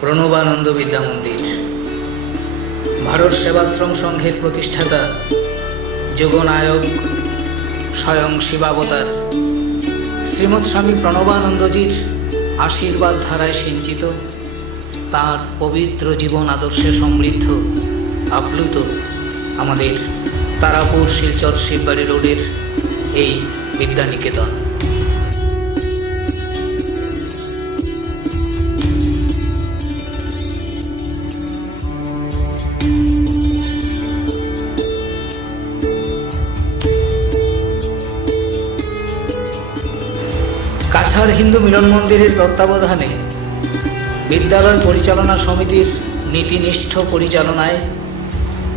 প্রণবানন্দ বিদ্যা মন্দির। ভারত সেবাশ্রম সংঘের প্রতিষ্ঠাতা যোগনায়ক স্বয়ং শিবাবতার শ্রীমৎ স্বামী প্রণবানন্দজির আশীর্বাদ ধারায় সিঞ্চিত, তাঁর পবিত্র জীবন আদর্শে সমৃদ্ধ আপ্লুত আমাদের তারাপুর শিলচর শিববাড়ি রোডের এই বিদ্যানিকেতন। কাছাড় হিন্দু মিলন মন্দিরের তত্ত্বাবধানে বিদ্যালয় পরিচালনা সমিতির নীতিনিষ্ঠ পরিচালনায়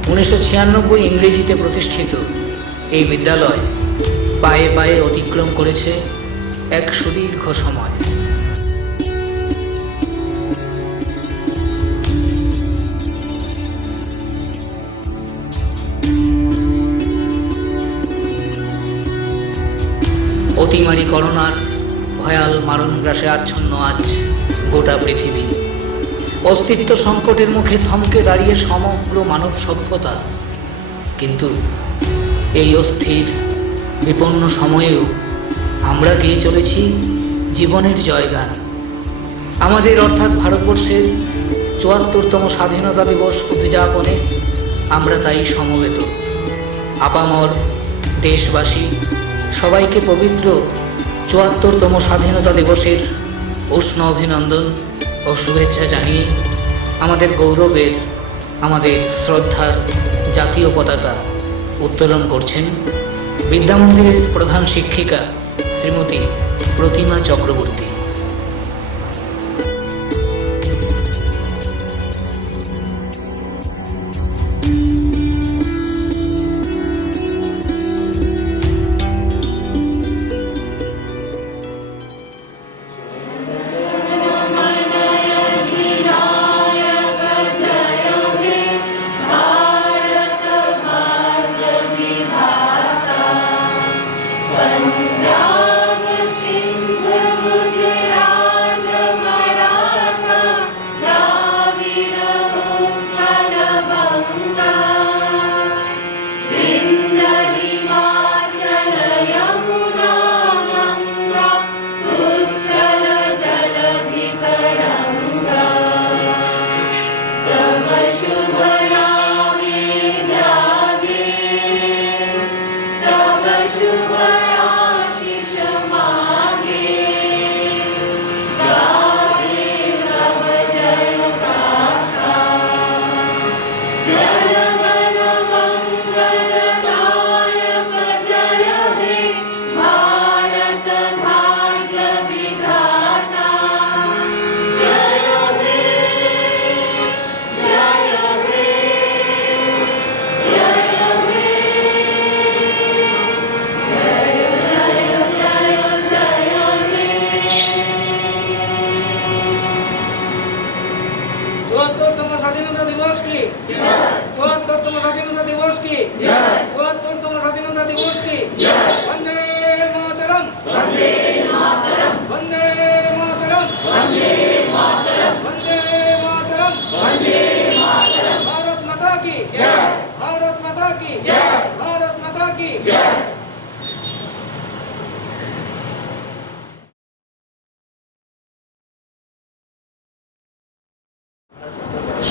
1996 ইংরেজিতে প্রতিষ্ঠিত এই বিদ্যালয় পায়ে পায়ে অতিক্রম করেছে এক সুদীর্ঘ সময়। অতিমারি করোনার ভয়াল মারণগ্রাসে আচ্ছন্ন আজ গোটা পৃথিবী। অস্তিত্ব সংকটের মুখে থমকে দাঁড়িয়ে সমগ্র মানব সভ্যতা। কিন্তু এই অস্থির বিপন্ন সময়েও আমরা গেয়ে চলেছি জীবনের জয়গান। আমাদের অর্থাৎ ভারতবর্ষের ৭৪তম স্বাধীনতা দিবস উদযাপনে আমরা তাই সমবেত। আপামর দেশবাসী সবাইকে পবিত্র ৭৪তম স্বাধীনতা দিবসের উষ্ণ অভিনন্দন ও শুভেচ্ছা জানিয়ে আমাদের গৌরবের, আমাদের শ্রদ্ধার জাতীয় পতাকা উত্তোলন করছেন বিদ্যামন্দিরের প্রধান শিক্ষিকা শ্রীমতী প্রতিমা চক্রবর্তী।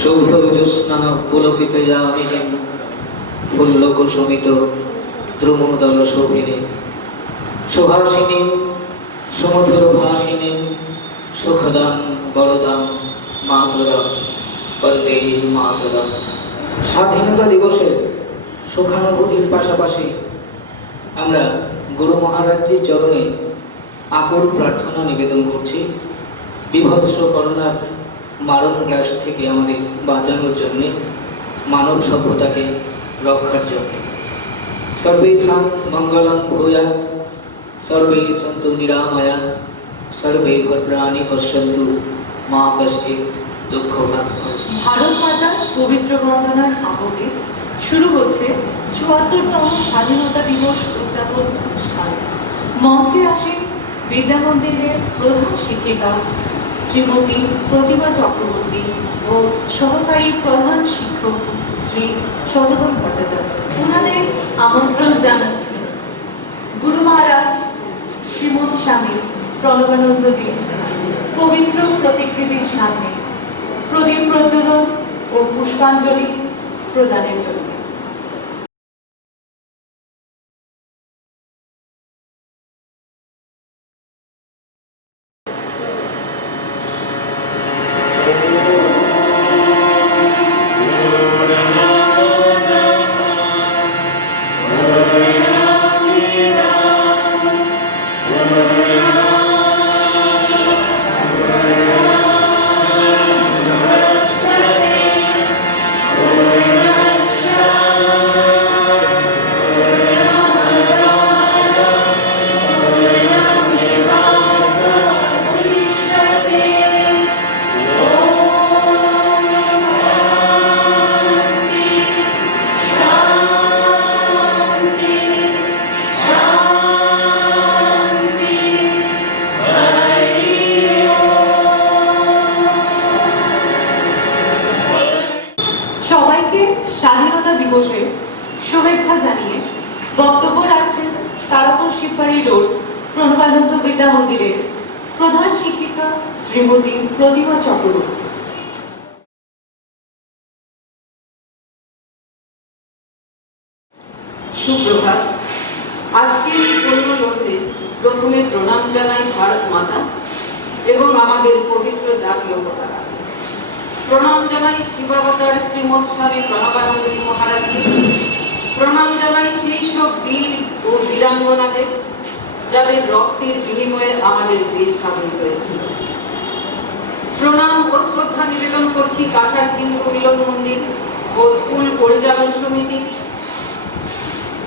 শুভ্র জ্যোৎস্না পুলকিত যামিনী ফুল্লকুসুমিত দ্রুমদল শোভিনী সুহাসিনী সুমধুর ভাসিনী সুখদাম বরদাম মাতরম বন্দে মাতরম। স্বাধীনতা দিবসের সুখানুভূতির পাশাপাশি আমরা গুরু মহারাজজির চরণে আকুল প্রার্থনা নিবেদন করছি বিভৎস করোনার মারণ গ্রাস থেকে আমাদের বাঁচানোর জন্যে, মানব সভ্যতাকে রক্ষার জন্য। সর্বেষাং মঙ্গলং ভূয়াৎ, সর্বে সন্তু নিরাময়াৎ, সর্বে ভদ্রাণি পশ্যন্তু, মা কশ্চিৎ দুঃখভাগ। ভারত মাতার পবিত্র বন্দনার আবহে শুরু হচ্ছে ৭৪তম স্বাধীনতা দিবস উদযাপন অনুষ্ঠান। মঞ্চে আসেন বিদ্যামন্দিরের প্রধান শিক্ষিকা শ্রীমতী প্রতিমা চক্রবর্তী ও সহকারী প্রধান শিক্ষক শ্রী শতধর ভট্টাচার্য। ওনাদের আমন্ত্রণ জানাচ্ছি গুরু মহারাজ শ্রীমৎ স্বামী প্রণবানন্দজি পবিত্র প্রতিকৃতির সামনে প্রদীপ প্রজ্বলন ও পুষ্পাঞ্জলি প্রদানের জন্য। সবাইকে স্বাধীনতা দিবসে শুভেচ্ছা জানিয়ে বক্তব্য রাখছেন তারাপুর শিববাড়ি রোড প্রণবানন্দ বিদ্যা মন্দিরের প্রধান শিক্ষিকা শ্রীমতী প্রতিমা চক্রবর্তী। সুপ্রভাত। আজকের এই পুণ্যলগ্নে প্রথমে প্রণাম জানাই ভারত মাতা এবং আমাদের পবিত্র জাতীয় পতাকা। প্রণাম জানাই শিবাবতার শ্রীমৎ স্বামী প্রণবানন্দজি মহারাজকে। প্রণাম জানাই সেই সব বীর ও বীরাঙ্গনাদের যাদের রক্তের বিনিময়ে আমাদের দেশ স্বাধীন হয়েছিল। প্রণাম ও শ্রদ্ধা নিবেদন করছি কাছাড় হিন্দু মিলন মন্দির ও স্কুল পরিচালন সমিতি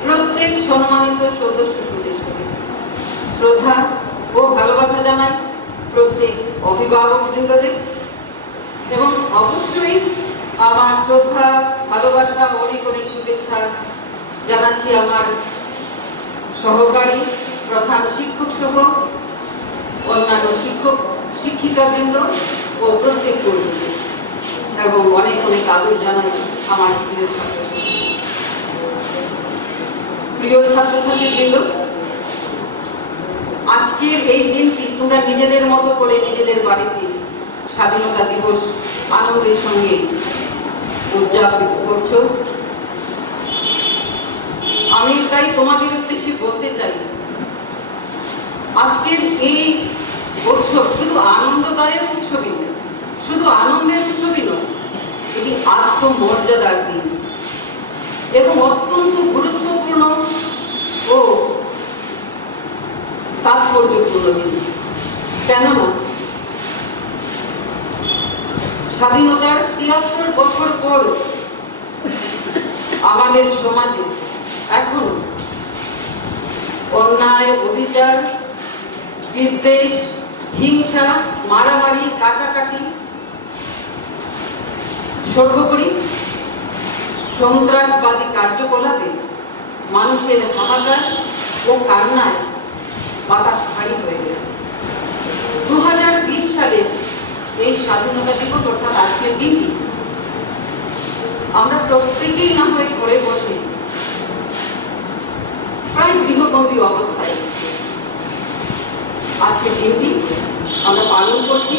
প্রত্যেক সম্মানিত সদস্য সদস্যদের। শ্রদ্ধা ও ভালোবাসা জানাই প্রত্যেক অভিভাবক বৃন্দদের এবং অবশ্যই আমার শ্রদ্ধা ভালোবাসা অনেক অনেক শুভেচ্ছা জানাচ্ছি আমার সহকারী প্রধান শিক্ষক সহ অন্যান্য শিক্ষক শিক্ষিকাবৃন্দ ও প্রত্যেক কর্মীদের এবং অনেক অনেক আদর জানাই আমার প্রিয় ছাত্রছাত্রীবৃন্দ। আজকের এই দিনটি তোমরা নিজেদের মতো করে নিজেদের বাড়িতে স্বাধীনতা দিবস আনন্দের সঙ্গে উদযাপিত করছো। আমি তাই তোমাদের উদ্দেশ্যে বলতে চাই, আজকের এই উৎসব শুধু আনন্দদায়ক উৎসবই নয়, শুধু আনন্দের উৎসবই নয়, এটি আত্মমর্যাদার দিন এবং অত্যন্ত গুরুত্বপূর্ণ ও তাৎপর্যপূর্ণ দিন। কেননা স্বাধীনতার ৭৩ বছর পর আমাদের সমাজে এখন অন্যায়, অবিচার, বিদ্বেষ, হিংসা, মারামারি, কাটাকাটি, সর্বোপরি সন্ত্রাসবাদী কার্যকলাপে মানুষের হাহাকার ও কান্নায় বাতাস ভারী হয়ে গেছে। ২০২০ সালের এই স্বাধীনতা দিবস অর্থাৎ আজকের দিনটি আমরা প্রত্যেকেই না হয় ঘরে বসে প্রায় গৃহবন্দী অবস্থায় আজকের দিনটি আমরা পালন করছি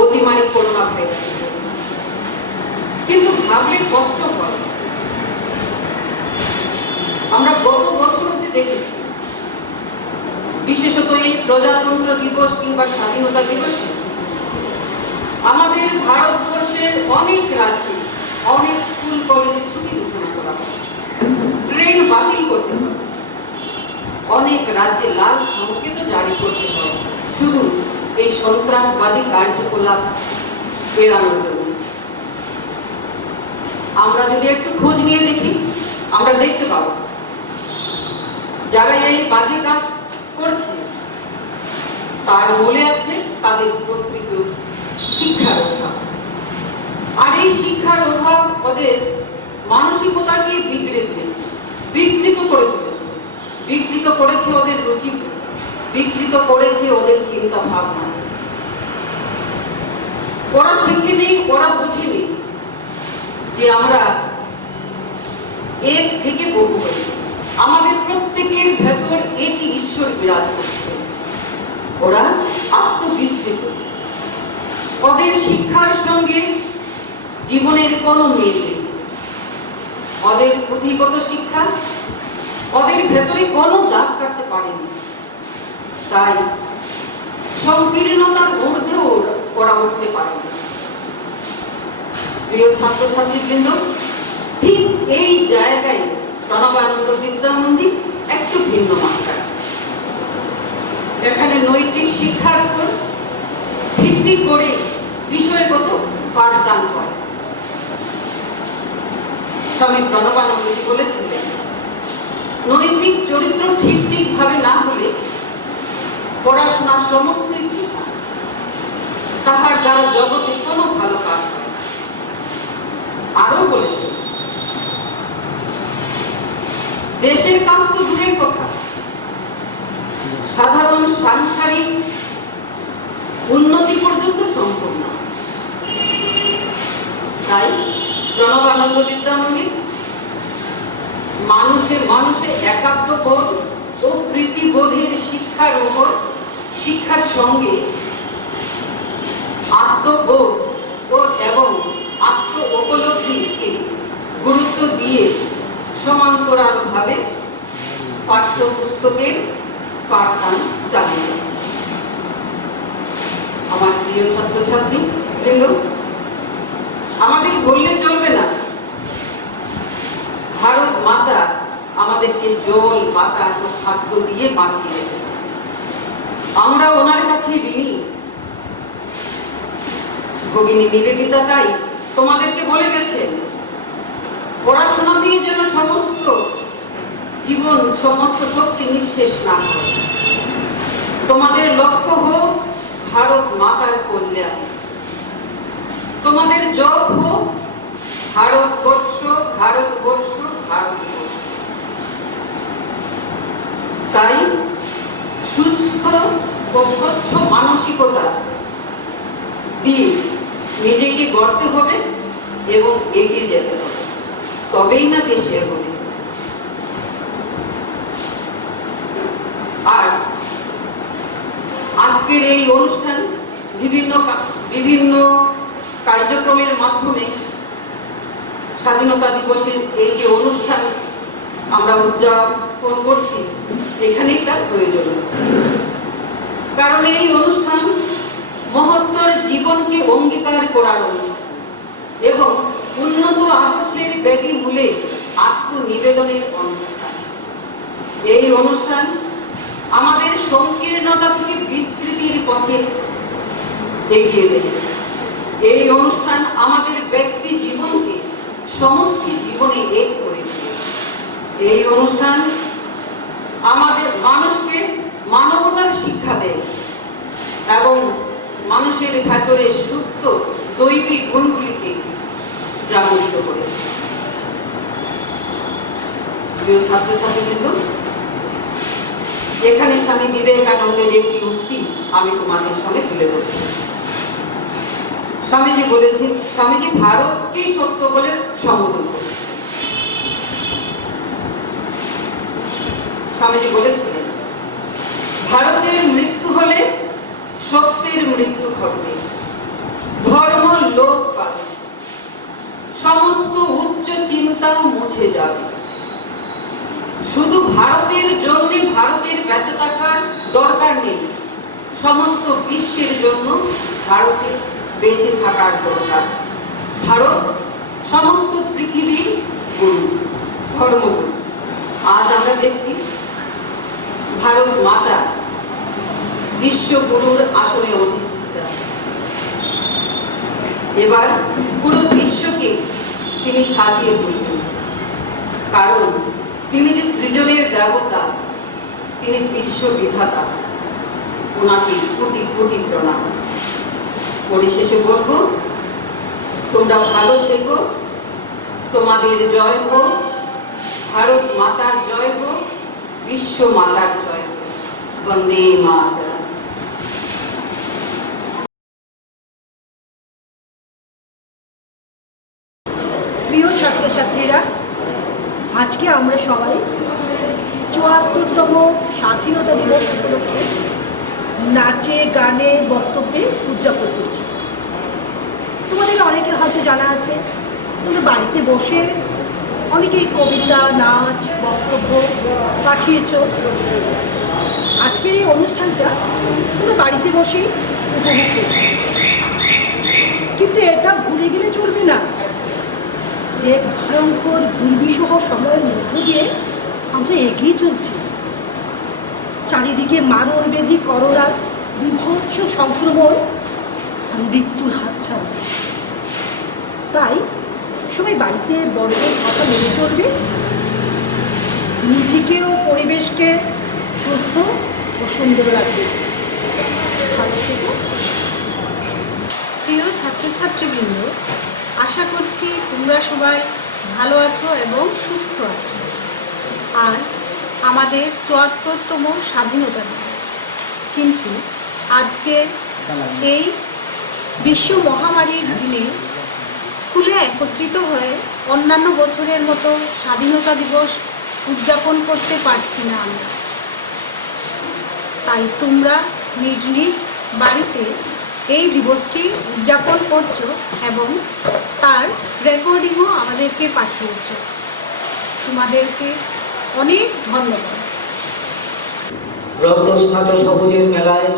অতিমারি করোনা ভাইরাস। কিন্তু ভাবলে কষ্ট হয়, আমরা গত বছর হতে দেখেছি, বিশেষত এই প্রজাতন্ত্র দিবস কিংবা স্বাধীনতা দিবসে আমাদের ভারতবর্ষের অনেক রাজ্যে অনেক স্কুল কলেজে ছুটি ঘোষণা করা হয়, ট্রেন বাতিল করতে হয়, অনেক রাজ্যে লাল সংকেত জারি করতে হয় শুধু এই সন্ত্রাসবাদী কার্যকলাপ এড়ানোর জন্য। আমরা যদি একটু খোঁজ নিয়ে দেখি আমরা দেখতে পাবো যারা এই বাজে কাজ করছে তার মূলে আছে তাদের প্রকৃত শিক্ষার অভাব। আর এই শিক্ষার অভাব ওদের মানসিকতাকে বিগড়ে দিয়েছে, বিকৃত করে তুলেছে, বিকৃত করেছে ওদের রুচি। বিকৃত করেছে ওদের চিন্তা ভাবনা। ওরা শিখেনি, ওরা বুঝেনি যে আমরা এর থেকে বহু হই। আমাদের প্রত্যেকের ভেতর একই ঈশ্বর বিরাজ করছে। ওরা আত্মবিস্মৃত। ওদের শিক্ষার সঙ্গে জীবনের কোনো মিল নেই। ওদের পুঁথিগত শিক্ষা ওদের ভেতরে কোনো দাগ কাটতে পারেনি। তাই সংকীর্ণতার ঊর্ধ্বেও ওরা উঠতে পারেনি। প্রিয় ছাত্রছাত্রীবৃন্দ, ঠিক এই জায়গায় প্রণবানন্দ বিদ্যা মন্দির একটু ভিন্ন মাত্রায়। এখানে নৈতিক শিক্ষার উপর ভিত্তি করে বিষয়গত পাঠদান করে। স্বামী প্রণবানন্দজি বলেছিলেন, নৈতিক চরিত্র ঠিক ভাবে না হলে পড়াশোনার সমস্তই বৃথা। তাহার দ্বারা জগতে কোনো ভালো কাজ হয় না। আরো বলেছেন, দেশের কাজ তো দূরের কথা, সাধারণ সাংসারিক উন্নতি পর্যন্ত সম্ভব না। তাই প্রণবানন্দ বিদ্যা মন্দির মানুষের একাত্মবোধ ও প্রীতিবোধের শিক্ষার সঙ্গে আত্মবোধ এবং আত্ম উপলব্ধিকে গুরুত্ব দিয়ে সমান্তরালভাবে পাঠ্যপুস্তকের পাঠদান চালিয়ে যাচ্ছে। আমার প্রিয় ছাত্রছাত্রী বৃন্দ, আমাদের বললে চলবে না ভারত মাতা আমাদেরকে জল, বাতাস ও খাদ্য দিয়ে বাঁচিয়ে রেখেছে। আমরা ওনার কাছে ঋণী। ভগিনী নিবেদিতা তাই তোমাদেরকে বলে গেছেন, পড়াশোনা দিয়ে যেন সমস্ত জীবন, সমস্ত শক্তি নিঃশেষ না হয়। তোমাদের লক্ষ্য হোক ভারত মাতার কল্যাণ। তোমাদের জপ হোক ভারতবর্ষ, ভারতবর্ষ, ভারতবর্ষ। তাই সুস্থ ও স্বচ্ছ মানসিকতা দিয়ে নিজেকে গড়তে হবে এবং এগিয়ে যেতে হবে, তবেই না দেশে এগোবে। আর আজকের এই অনুষ্ঠান বিভিন্ন কার্যক্রমের মাধ্যমে স্বাধীনতা দিবসের এই যে অনুষ্ঠান আমরা উদযাপন করছি, এখানেই তার প্রয়োজন। কারণ এই অনুষ্ঠান মহত্তর জীবনকে অঙ্গীকার করার অনুষ্ঠান এবং উন্নত আদর্শের বেদি মূলে আত্মনিবেদনের অনুষ্ঠান। এই অনুষ্ঠান আমাদের সংকীর্ণতা থেকে বিস্তৃতির পথে এগিয়ে দেয়। এই অনুষ্ঠান আমাদের ব্যক্তি জীবনকে সমষ্টি জীবনে এক করে দেয়। এই অনুষ্ঠান আমাদের মানুষকে মানবতার শিক্ষা দেয় এবং মানুষের ভেতরে সুপ্ত দৈবিক গুণগুলিকে জাগরিত করে। প্রিয় ছাত্রছাত্রীবৃন্দ, এখানে স্বামী বিবেকানন্দের একটি উক্তি আমি তোমাদের সামনে তুলে ধরছি। স্বামীজি বলেছেন, স্বামীজি ভারতকেই সত্য বলে সম্বোধন করেন। স্বামীজি বলেছিলেন, ভারতের মৃত্যু হলে সত্যের মৃত্যু ঘটবে, ধর্ম লোপ পাবে, সমস্ত উচ্চ চিন্তা মুছে যাবে। শুধু ভারতের জন্য ভারতের বেঁচে থাকার দরকার নেই, সমস্ত বিশ্বের জন্য ভারতের বেঁচে থাকার দরকার। ভারত সমস্ত পৃথিবীর গুরু, ধর্মগুরু। আজ আমরা দেখছি ভারত মাতা বিশ্বগুরুর আসনে অধিষ্ঠিতা। এবার পুরো বিশ্বকে তিনি সাজিয়ে তুলবেন, কারণ তিনি যে সৃজনের দেবতা, তিনি বিশ্ব বিধাতা। ওনাকে কোটি কোটি প্রণাম। পরিশেষে বলবো, তোমরা ভালো থেকো, তোমাদের জয় হোক, ভারত মাতার জয় হোক, বিশ্ব মাতার জয় হোক। বন্দে মাতরম। প্রিয় ছাত্রছাত্রীরা, আজকে আমরা সবাই ৭৪তম স্বাধীনতা দিবস উপলক্ষে নাচে গানে বক্তব্যে উদযাপন করছি। তোমাদের অনেকের হয়তো জানা আছে, তোমরা বাড়িতে বসে অনেকেই কবিতা, নাচ, বক্তব্য পাঠিয়েছ। আজকের এই অনুষ্ঠানটা তোমরা বাড়িতে বসেই উপভোগ করছো, কিন্তু এটা ভুলে গেলে চলবে না যে ভয়ঙ্কর দুর্বিষহ সময়ের মধ্য দিয়ে আমরা এগিয়ে চলছি। চারিদিকে মারণ ব্যাধি, করোনার বিভৎস সংক্রমণ আর মৃত্যুর হাতছানি। তাই সবাই বাড়িতে বড়দের কথা মেনে চলবে, নিজেকে ও পরিবেশকে সুস্থ ও সুন্দর রাখবে। ভালো থেকো। প্রিয় ছাত্রছাত্রীবৃন্দ, আশা করছি তোমরা সবাই ভালো আছো এবং সুস্থ আছো। আজ আমাদের ৭৪তম স্বাধীনতা দিবস, কিন্তু আজকের এই বিশ্ব মহামারীর দিনে স্কুলে একত্রিত হয়ে অন্যান্য বছরের মতো স্বাধীনতা দিবস উদযাপন করতে পারছি না আমরা। তাই তোমরা নিজ নিজ বাড়িতে এই দিবসটি উদযাপন করছো এবং তার রেকর্ডিংও আমাদেরকে পাঠিয়েছ। তোমাদেরকে অনেক ধন্যবাদ। রক্তস্নাত সবুজের মেলায়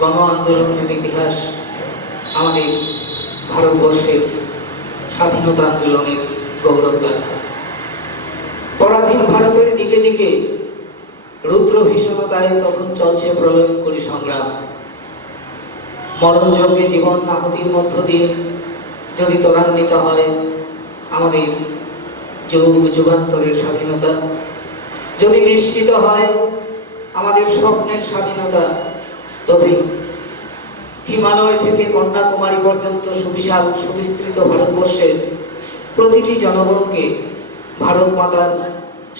গণ আন্দোলনের ইতিহাস, আমাদের ভারতবর্ষের স্বাধীনতা আন্দোলনের গৌরব গাথা। পরাধীন ভারতের দিকে দিকে রুদ্র ভীষণতায় তখন চলছে প্রলয়ঙ্করী সংগ্রাম। মরণযজ্ঞে জীবন আহুতির মধ্য দিয়ে যদি ত্বরান্বিত হয় আমাদের যুগ যুগান্তরের স্বাধীনতা, যদি নিশ্চিত হয় আমাদের স্বপ্নের স্বাধীনতা, তবে হিমালয় থেকে কন্যাকুমারী পর্যন্ত সুবিশাল সুবিস্তৃত ভারতবর্ষের প্রতিটি জনগণকে ভারত মাতার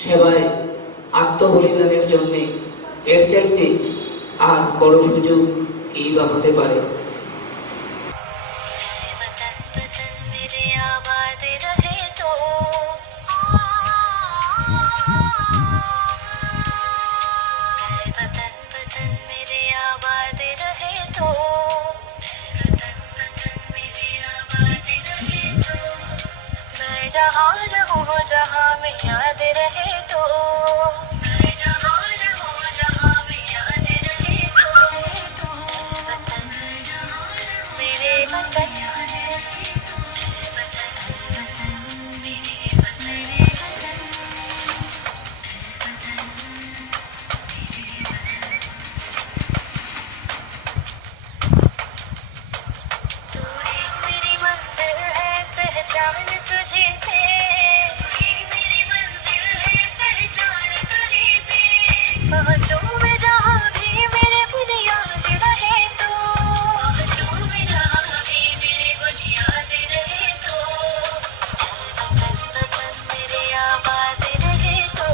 সেবায় আত্মবলিদানের জন্যে এর চাইতে আর বড় সুযোগ কি বা হতে পারে। जहाँ रहूँ जहाँ में याद रहे तो, मैं जहाँ रहूँ जहाँ में याद रहे तो, वतन जहाँ रहूँ मेरे वतन याद रहे तो, वतन वतन मेरे वतन मेरे वतन वतन मेरे वतन। तू एक मेरी मंजिल है, पहचान तुझे से, मेरी मंजिल है, पहचान तुझे से, पहुँचूं मैं जहाँ भी मेरे बुनियाद रहे तो, पहुँचूं मैं जहाँ भी मेरे बुनियाद रहे तो, वतन वतन मेरे आबाद रहे तो,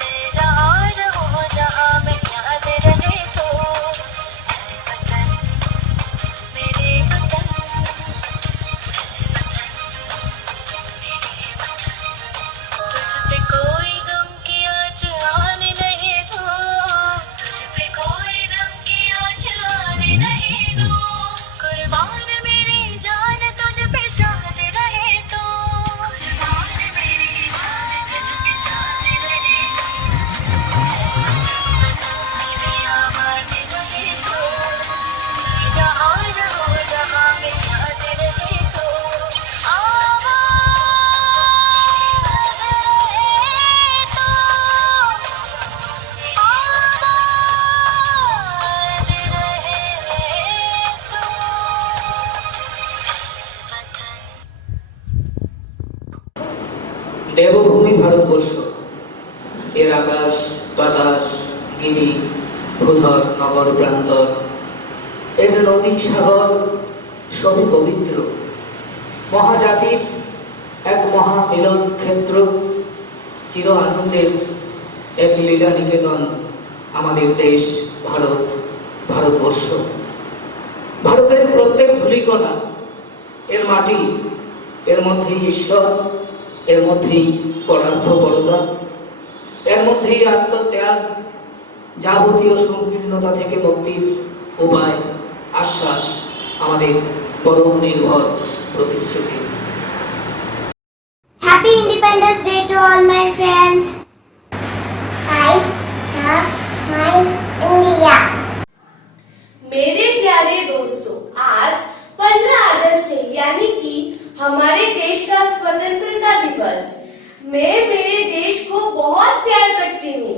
मैं जहाँ रहूँ जहाँ में याद रहे तो, वतन मेरे वतन। तुझ पे कोई गम की आँच आने नहीं दो, तुझ पे कोई गम की आँच आने नहीं दो, कुर्बान मेरी जान तुझ पे शाद रहे तो, कुर्बान मेरी जान तुझ पे शाद रहे तो, वतन मेरे आबाद रहे तो, मैं जहाँ रहूँ जहाँ में याद रहे तो, দেবভূমি ভারতবর্ষ, এর আকাশ বাতাস গিরি ভূধর নগর প্রান্তর, এর নদী সাগর সবই পবিত্র। মহাজাতির এক মহা মিলন ক্ষেত্র, চির আনন্দের এক লীলা নিকেতন আমাদের দেশ ভারত, ভারতবর্ষ। ভারতের প্রত্যেক ধূলিকণা, এর মাটি, এর মধ্যেই ঈশ্বর, এর মধ্যেই পরার্থপরতা, এর মধ্যেই আত্মত্যাগ, যাবতীয় সংকীর্ণতা থেকে মুক্তির উপায়, আশ্বাস, আমাদের পরম নির্ভর প্রতিশ্রুতি। Happy Independence Day to all my friends. I love my India. मेरे प्यारे दोस्तों, आज 15 अगस्त है, यानी कि हमारे देश का स्वतंत्रता दिवस। मैं मेरे देश को बहुत प्यार करती हूँ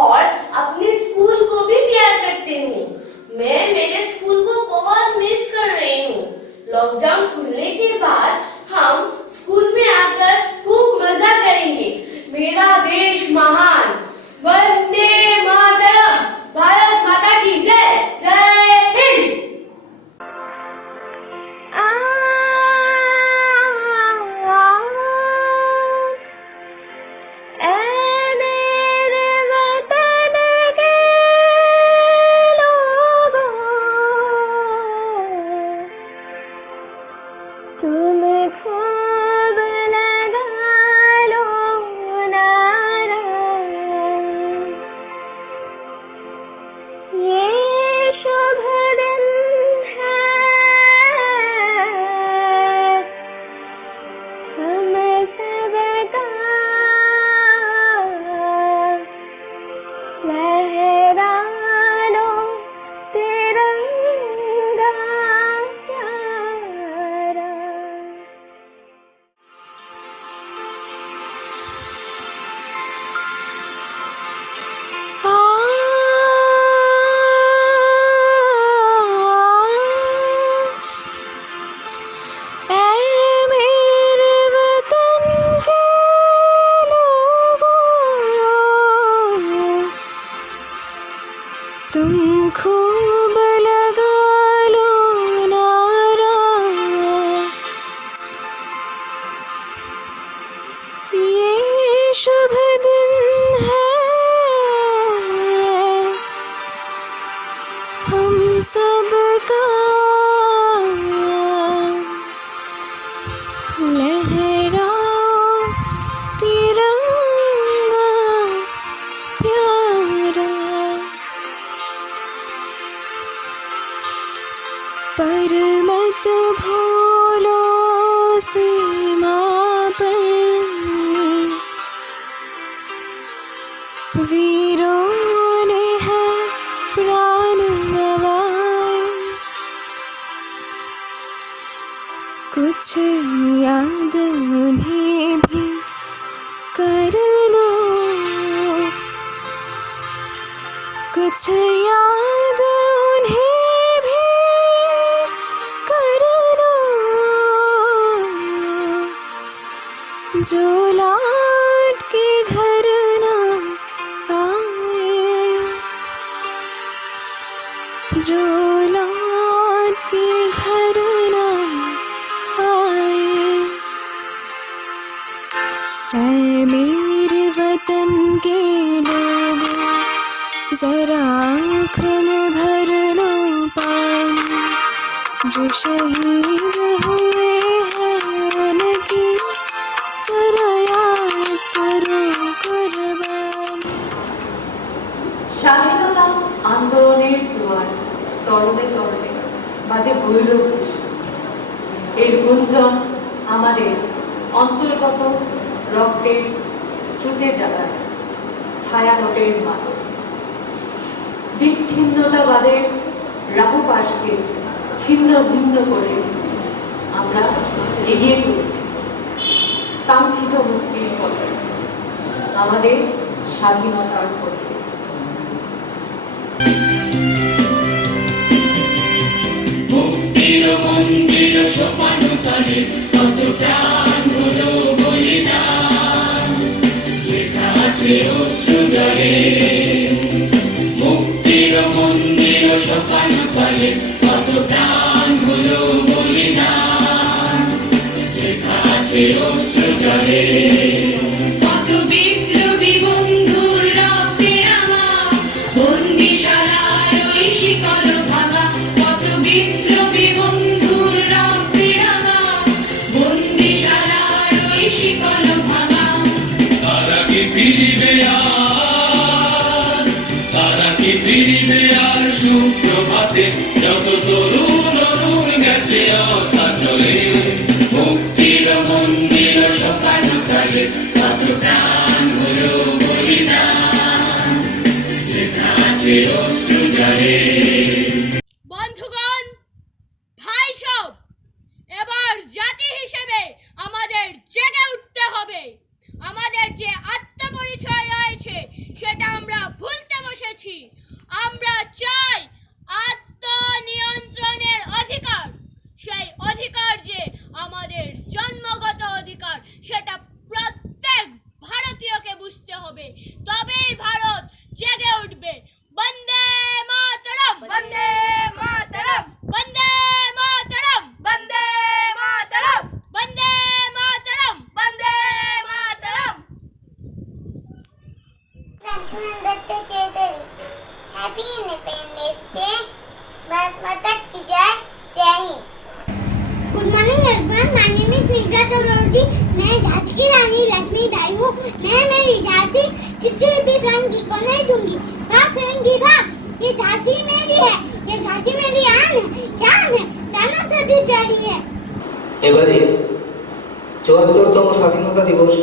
और अपने स्कूल को भी प्यार करती हूँ। मैं मेरे स्कूल को बहुत मिस कर रही हूँ। लॉकडाउन खुलने के बाद हम स्कूल में आकर खूब मजा करेंगे। मेरा देश महान। वंदे मातरम। भारत माता की जय। जय हिंद। तुम खूब लगा लो नारा, ये शुभ दिन है, हम सबका लहरा लो तिरंगा प्यारा। मेरे वतन के लोगों, तुम खूब लगा लो नारा, ये शुभ दिन है, हम सबका लहराओ तिरंगा प्यारा। पर मत भूलो सीमा पर वीरों ने है प्राण गवाए। कुछ याद उन्हें भी कर लो, कुछ याद उन्हें भी कर लो, जो लौट के घर ना आए, जो लौट के घर ना आए। ऐ मेरे वतन के लोगों, जरा आँख में भर लो पानी, जो शहीद हुए हैं उनकी जरा याद करो कुर्बानी। স্বাধীনতা আন্দোলনের জোয়ার তরলে তরলে বাজে ভৈরব দেশে। এর গুঞ্জন আমাদের অন্তর্গত রক্তের স্রোতে জাগায় ছায়ানটের মাদক। বিচ্ছিন্নতাবাদের রাহুপাশকে ছিন্ন ভিন্ন করে আমরা এগিয়ে চলেছি কাঙ্ক্ষিত মুক্তির পথে, আমাদের স্বাধীনতার পথে। মুক্তির মন্দির সোপান তলে কত প্রাণ হলো বলিদান, লেখা আছে অশ্রু জলে। মুক্তির মন্দির সোপান তলে কত প্রাণ হলো বলিদান, লেখা আছে অশ্রু জলে। কত বিপ্লবী বন্ধুর রক্তে আমার বিপ্লবী বন্ধুর রক্তে রাঙা বন্দিশালার ওই শিকল ভাঙা। তারা কি ফিরিবে আর, তারা কি ফিরিবে আর সুপ্রভাতে, যত তরুণ অরুণ গেছে অস্তাচলে। মুক্তির মন্দির সকানো কালে কত প্রাণ হলো বলিদান, লেখা আছে অশ্রু জলে। বন্ধুগণ, ভাই সব, এবার জাতি হিসেবে আমাদের জেগে উঠতে হবে। আমাদের যে আত্মপরিচয় রয়েছে সেটা আমরা ভুলতে বসেছি। আমরা চাই আত্মনিয়ন্ত্রণের অধিকার। সেই অধিকার যে আমাদের জন্মগত অধিকার, সেটা প্রত্যেক ভারতীয়কে বুঝতে হবে। তবেই ভারত জেগে উঠবে। বন্দে মাতরম, বন্দে মাতরম, বন্দে মাতরম, বন্দে মাতরম, বন্দে মাতরম, বন্দে মাতরম। Lakshman Dutt Chaudhary, happy independence day. Bharat माता की जय, जय Hind. Good morning everyone, my name is Neerja Chakraborty. मैं झांसी की रानी लक्ष्मीबाई हूँ। मैं मेरी झांसी किसी भी फिरंगी को नहीं दूंगी। भाग फिरंगी भाग, ये झांसी मेरी है, ये झांसी मेरी आन है, शान है, जानो से भी प्यारी है। এবারে ৭৪তম স্বাধীনতা দিবস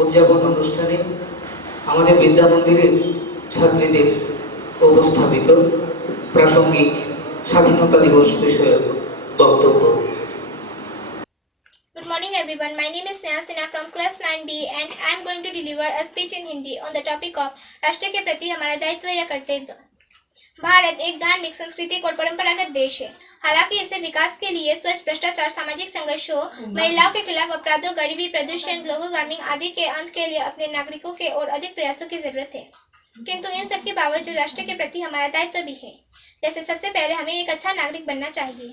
উদযাপন অনুষ্ঠানে আমাদের বিদ্যা মন্দিরের ছাত্রীদের উপস্থাপিত প্রাসঙ্গিক স্বাধীনতা দিবস বিষয়ক বক্তব্য। Good morning everyone, my name is Sneha Sinha from class 9B and I am going to deliver a speech in Hindi on the topic of राष्ट्र के प्रति हमारा दायित्व या कर्तव्य। भारत एक धार्मिक, सांस्कृतिक और परंपरागत देश है। हालांकि इसे विकास के लिए स्वच्छ, भ्रष्टाचार, सामाजिक संघर्षों, महिलाओं के खिलाफ अपराधों, गरीबी, प्रदूषण, ग्लोबल वार्मिंग आदि के अंत के लिए अपने नागरिकों के और अधिक प्रयासों की जरूरत है। किंतु इन सब के बावजूद राष्ट्र के प्रति हमारा दायित्व भी है। जैसे सबसे पहले हमें एक अच्छा नागरिक बनना चाहिए।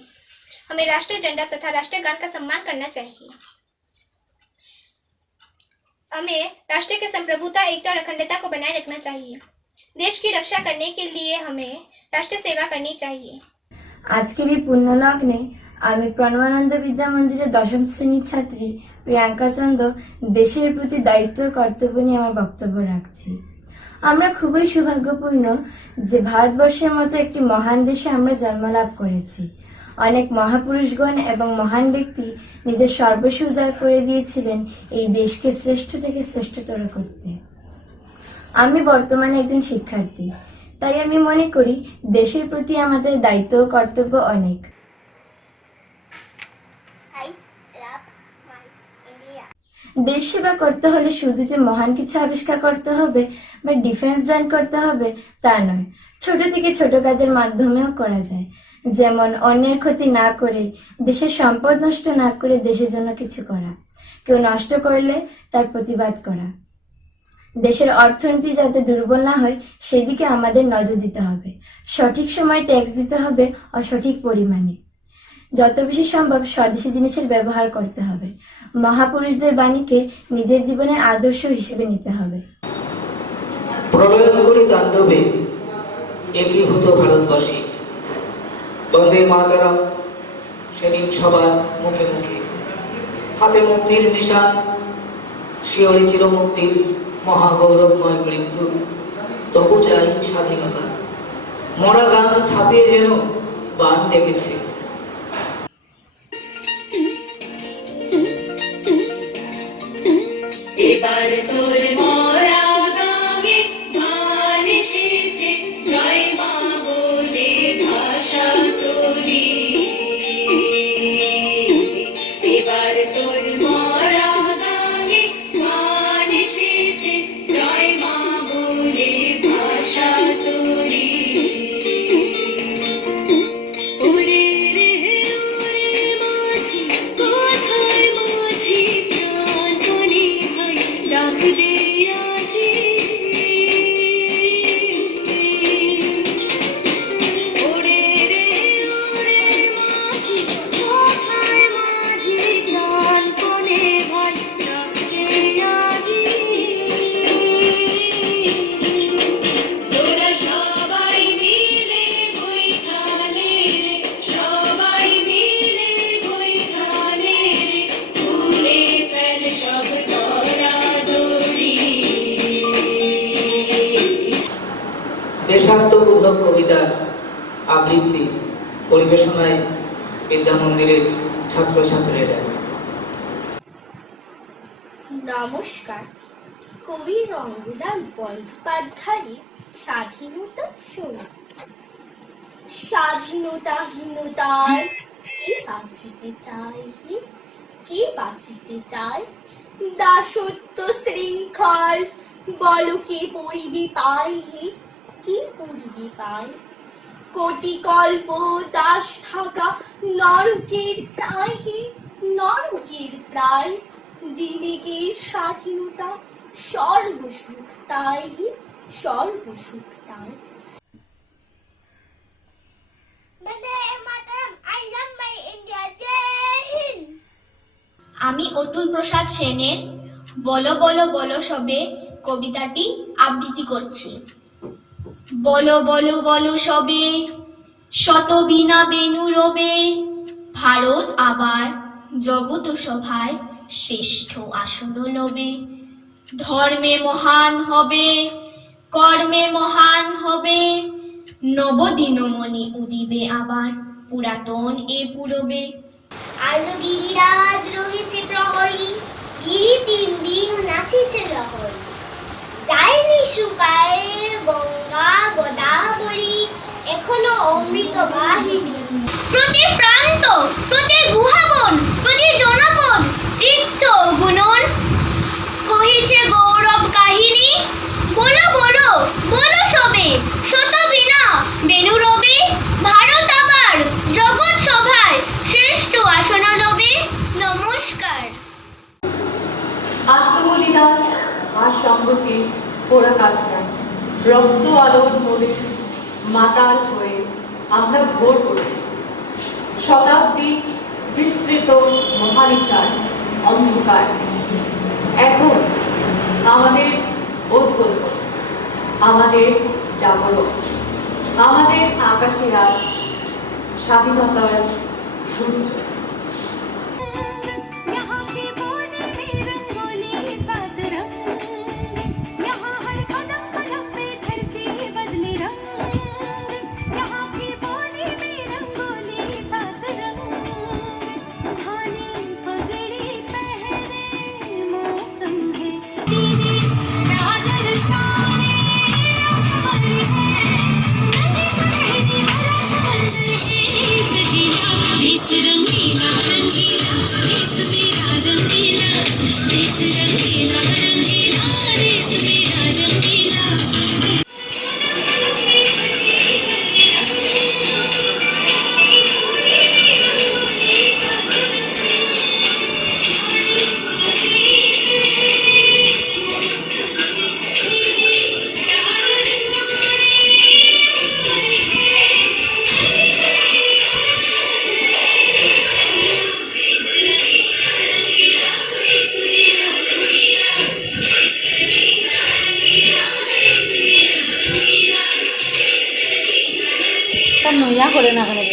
हमें राष्ट्रीय झंडा तथा राष्ट्रीय गान का सम्मान करना चाहिए। हमें राष्ट्र की संप्रभुता, एकता और अखंडता को बनाए रखना चाहिए। देश की रक्षा करने के लिए हमें राष्ट्र सेवा करनी चाहिए। আজকের এই পুণ্যলগ্নে আমি প্রণবানন্দ বিদ্যা মন্দিরের ১০ম শ্রেণীর ছাত্রী প্রিয়াঙ্কা চন্দ্র দেশের প্রতি দায়িত্ব ও কর্তব্য নিয়ে আমার বক্তব্য রাখছি। আমরা খুবই সৌভাগ্যপূর্ণ যে ভারতবর্ষের মতো একটি মহান দেশে আমরা জন্মলাভ করেছি। অনেক মহাপুরুষগণ এবং মহান ব্যক্তি নিজের সর্বস্ব উজাড় করে দিয়েছিলেন এই দেশকে শ্রেষ্ঠ থেকে শ্রেষ্ঠতর করতে। আমি বর্তমানে একজন শিক্ষার্থী, তাই আমি মনে করি দেশের প্রতি আমাদের দায়িত্ব ও কর্তব্য অনেক। দেশ সেবা করতে হলে শুধু যে মহান কিছু আবিষ্কার করতে হবে বা ডিফেন্স জয়েন করতে হবে তা নয়, ছোট থেকে ছোট কাজের মাধ্যমেও করা যায়। যেমন অন্যের ক্ষতি না করে, দেশের সম্পদ নষ্ট না করে দেশের জন্য কিছু করা, কেউ নষ্ট করলে তার প্রতিবাদ করা। দেশের অর্থনীতি যাতে দুর্বল না হয় সেদিকে আমাদের নজর দিতে হবে। সঠিক সময় ট্যাক্স দিতে হবে অসঠিক পরিমাণে। যত বেশি সম্ভব স্বদেশী জিনিসের ব্যবহার করতে হবে। মহাপুরুষদের বাণীকে নিজের জীবনের আদর্শ হিসেবে নিতে হবে। প্রলয়ঙ্করী তাণ্ডবে একীভূত ভারতবাসী, বন্দে মাতরম সেদিন সবার মুখে মুখে, হাতে মুক্তির নিশান, শিয়রে চিরমুক্তির মহাগৌরবময় মৃত্যু, তবু চাই স্বাধীনতা। মরা গান ছাপিয়ে যেন বান ডেকেছে। এবার তোর মরা গাঙে ধান এসেছে, জয় মা বলে ভাষা তোরি। এবার তোর মরা গাঙে ধান এসেছে, জয় মা বলে ভাষা তোরি। ওরে রে ওরে মাঝি, কোথায় মাঝি প্রাণ বলি ভাই, ডাক দে আজি। ওরে রে ওরে আবৃত্তি পরিবেশনায় বিদ্যা মন্দিরের ছাত্রছাত্রীরা। নমস্কার। কবি রঙ্গলাল বন্দ্যোপাধ্যায়ের স্বাধীনতা শোনা। স্বাধীনতাহীনতায় কে বাঁচিতে চায় হে, কে বাঁচিতে চায়? দাসত্ব শৃঙ্খল বল কে পড়িবে পায় হে, কে পড়িবে পায়? কোটি কল্প দাস থাকা নরকের প্রায় হে, নরকের প্রায়। দিনে কে স্বাধীনতা সর্বসুখ তাই হে, সর্বসুখ তাই। আমি অতুল প্রসাদ সেনের বলো বলো বলো সবে কবিতাটি আবৃত্তি করছি। বলো বলো বলো সবে শত বিনা বেনু রবে, ভারত আবার জগত সভায় শ্রেষ্ঠ আসন লবে। ধর্মে মহান হবে, কর্মে মহান হবে, নবদিনমণি উদিবে আবার পুরাতন এ পুরবে। আজ গিরিরাজ রহিছে প্রহরী, গিরি 3 দিন নাচিছে লহরী। যায়নি শুকায় গঙ্গা গোদাবরী, এখনো অমৃত বাহিনী। প্রতি প্রান্ত, প্রতি গুহাবন, প্রতি জনপদ তীর্থ গুণন কহিছে গৌরব কাহিনী। বলো বলো বলো সবে শত বিনা বেনু রবে, ভারত আবার জগৎ সভায় শ্রেষ্ঠ আসন লবে। নমস্কার। আত্মবলিদান আর সংহতি পোড়া কাজটা রক্ত আলোর মোড়ে মাতাল হয়ে আমরা ভোর করেছি। শতাব্দী বিস্তৃত মহানিশার অন্ধকার এখন আমাদের বোধগম্য, আমাদের জাগরণ, আমাদের আকাশে আজ স্বাধীনতার সূর্য। নইয়া করে না করে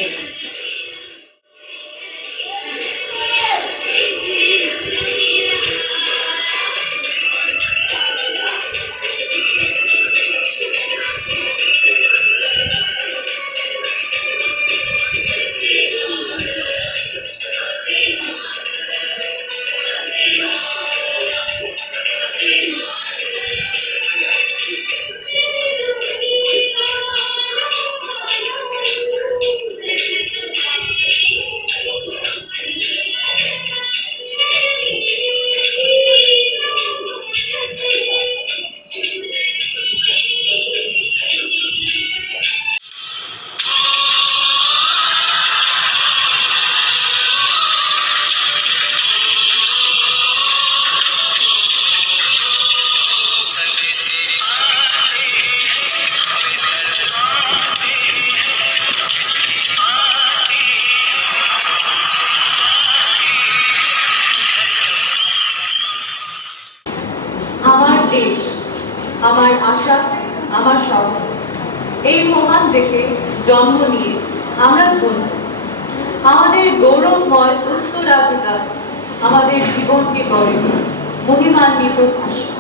দেশ, আমার আশা, আমার স্বপ্ন। এই মহান দেশে জন্ম নিয়ে আমরা ধন্য। আমাদের গৌরবময় উত্তরাধিকার আমাদের জীবনকে করে মহিমান্বিত ভাষা।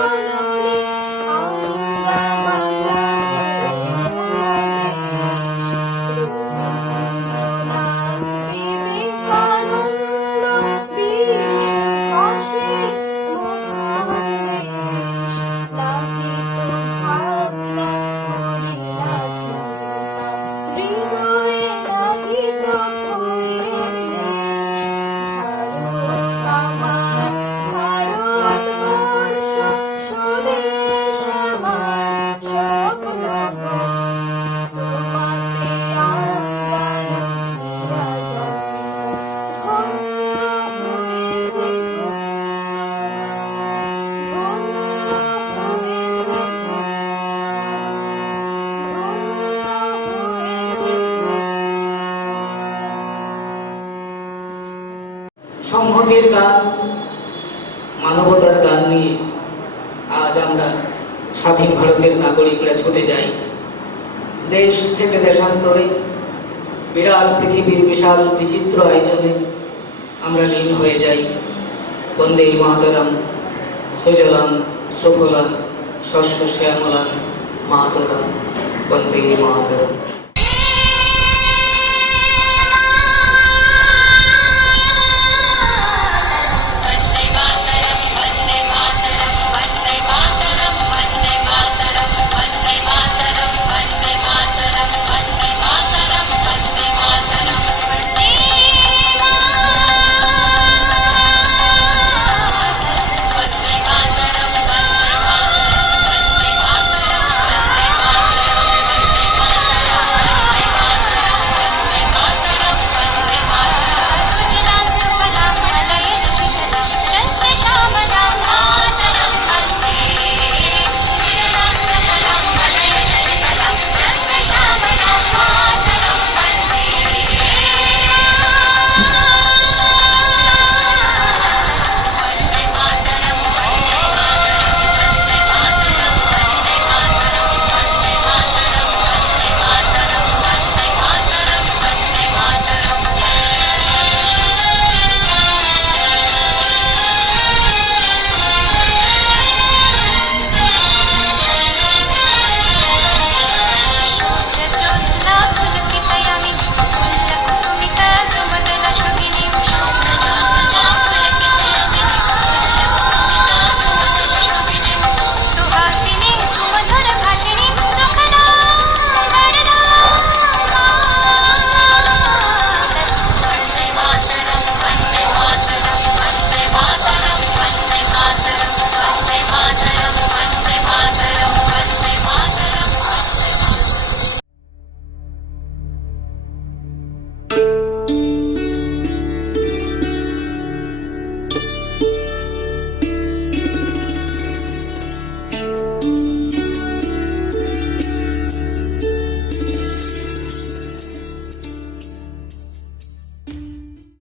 জননী আমরা বাঁচাবো দেশ। রবীন্দ্রনাথ বিবেকানন্দ বীর সুভাষে মহান দেশ। লালিত ভাবনা গড়িয়া চিন্তা হৃদয়ে লালিত ভয়ের দেশ। ভারত আমার ভারতবর্ষ স্বদেশ আমার স্বপ্ন গো। তোমাতে আঙ্গান ফিরা জন্ম ধন্য হয়েছে ধন্য হয়েছে সংহতির গান, মানবতার গান নিয়ে আজ আমরা স্বাধীন ভারতের নাগরিকরা ছুটে যাই দেশ থেকে দেশান্তরে। বিরাট পৃথিবীর বিশাল বিচিত্র আয়োজনে আমরা লীন হয়ে যাই। বন্দে মাতরম, সুজলাং সুফলাং শস্য শ্যামলাং মাতরম, বন্দে মাতরম।